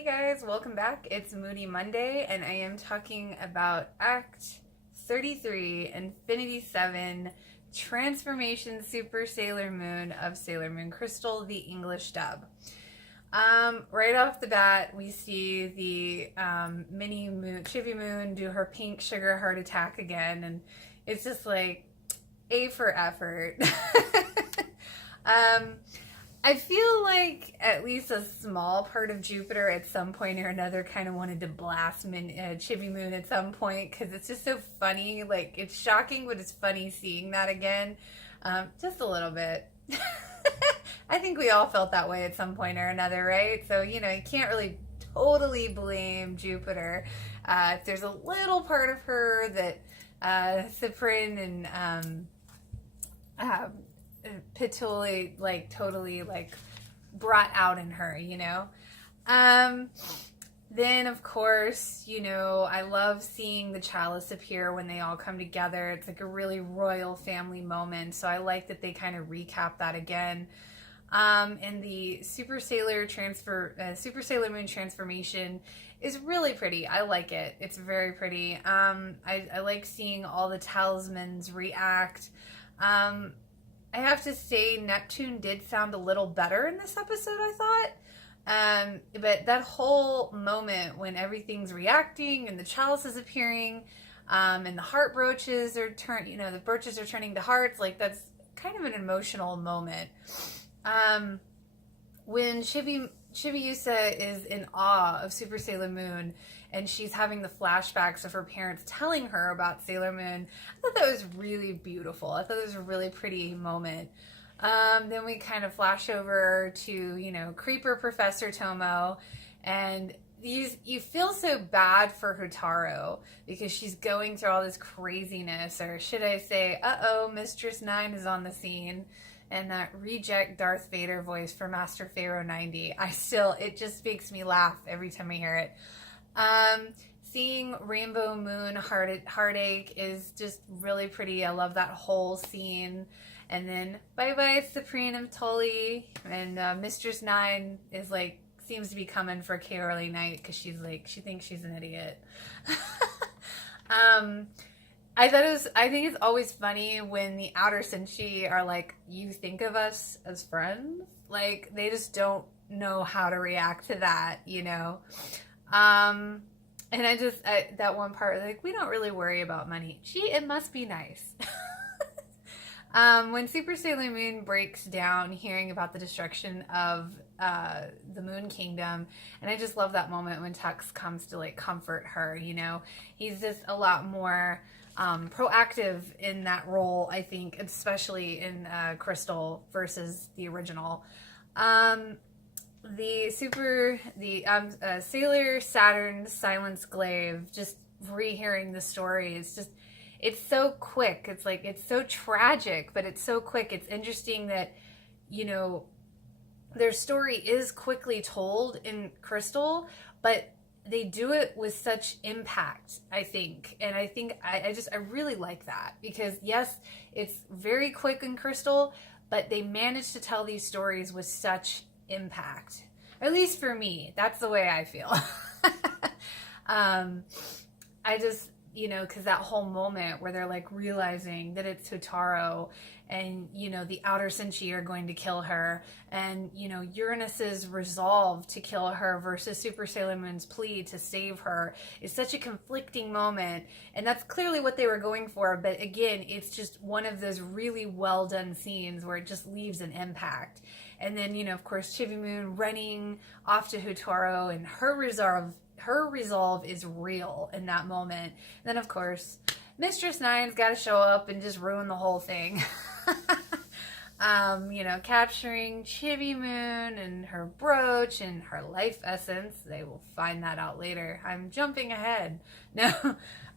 Hey guys, welcome back. It's Moody Monday, and I am talking about Act 33, Infinity 7, Transformation Super Sailor Moon of Sailor Moon Crystal, the English dub. Right off the bat, we see the mini moon, Chibi Moon, do her pink sugar heart attack again, and it's just like A for effort. um, I feel like at least a small part of Jupiter at some point or another kind of wanted to blast Chibi Moon at some point because it's just so funny. Like, it's shocking, but it's funny seeing that again. Just a little bit. I think we all felt that way at some point or another, right? So, you can't really totally blame Jupiter. If there's a little part of her that Cyprian and Pituli totally brought out in her, Then of course, I love seeing the chalice appear when they all come together. It's like a really royal family moment. So I like that they kind of recap that again. And the Super Sailor Moon transformation is really pretty. I like it. It's very pretty. I like seeing all the talismans react. I have to say Neptune did sound a little better in this episode, I thought. But that whole moment when everything's reacting and the chalice is appearing, and the heart brooches are the brooches are turning to hearts, that's kind of an emotional moment. When Chibiusa is in awe of Super Sailor Moon and she's having the flashbacks of her parents telling her about Sailor Moon, I thought that was really beautiful. I thought it was a really pretty moment. Then we kind of flash over to, Creeper Professor Tomo, and you feel so bad for Hotaru because she's going through all this craziness, or should I say, Mistress 9 is on the scene. And that reject Darth Vader voice for Master Pharaoh 90. It just makes me laugh every time I hear it. Seeing Rainbow Moon Heartache is just really pretty. I love that whole scene. And then bye-bye Cyprian and Tully. And Mistress 9 is seems to be coming for Kaori Knight because she thinks she's an idiot. I think it's always funny when the outer senshi are like, you think of us as friends? They just don't know how to react to that, And that one part, we don't really worry about money. Gee, it must be nice. When Super Sailor Moon breaks down hearing about the destruction of the Moon Kingdom, and I just love that moment when Tux comes to comfort her, He's just a lot more proactive in that role, I think, especially in Crystal versus the original. Sailor Saturn Silence Glaive, just rehearing the story, it's so quick. It's so tragic, but it's so quick. It's interesting that, their story is quickly told in Crystal, but they do it with such impact, I think. And I think I really like that because, yes, it's very quick in Crystal, but they manage to tell these stories with such impact. At least for me, that's the way I feel. Because that whole moment where they're realizing that it's Hotaru and, the outer senshi are going to kill her, and, Uranus's resolve to kill her versus Super Sailor Moon's plea to save her is such a conflicting moment. And that's clearly what they were going for. But again, it's just one of those really well done scenes where it just leaves an impact. And then, of course, Chibi Moon running off to Hotaru, and her resolve is real in that moment. And then, of course, Mistress 9's got to show up and just ruin the whole thing. Capturing Chibi Moon and her brooch and her life essence. They will find that out later. I'm jumping ahead. No.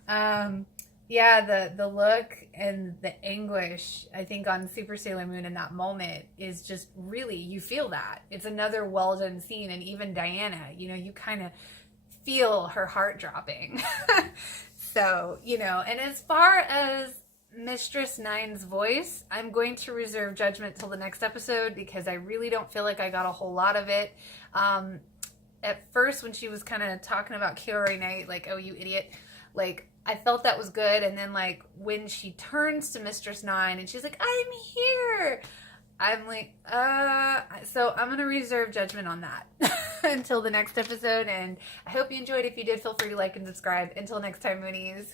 The look and the anguish, I think, on Super Sailor Moon in that moment is just really, you feel that. It's another well done scene. And even Diana, you kind of feel her heart dropping. So, and as far as Mistress 9's voice, I'm going to reserve judgment till the next episode because I really don't feel like I got a whole lot of it. at first when she was kind of talking about Kaori Knight, like, oh, you idiot, like, I felt that was good. And then, like, when she turns to Mistress Nine and she's like, I'm here, I'm like, so I'm going to reserve judgment on that until the next episode. And I hope you enjoyed. If you did, feel free to like and subscribe. Until next time, Moonies.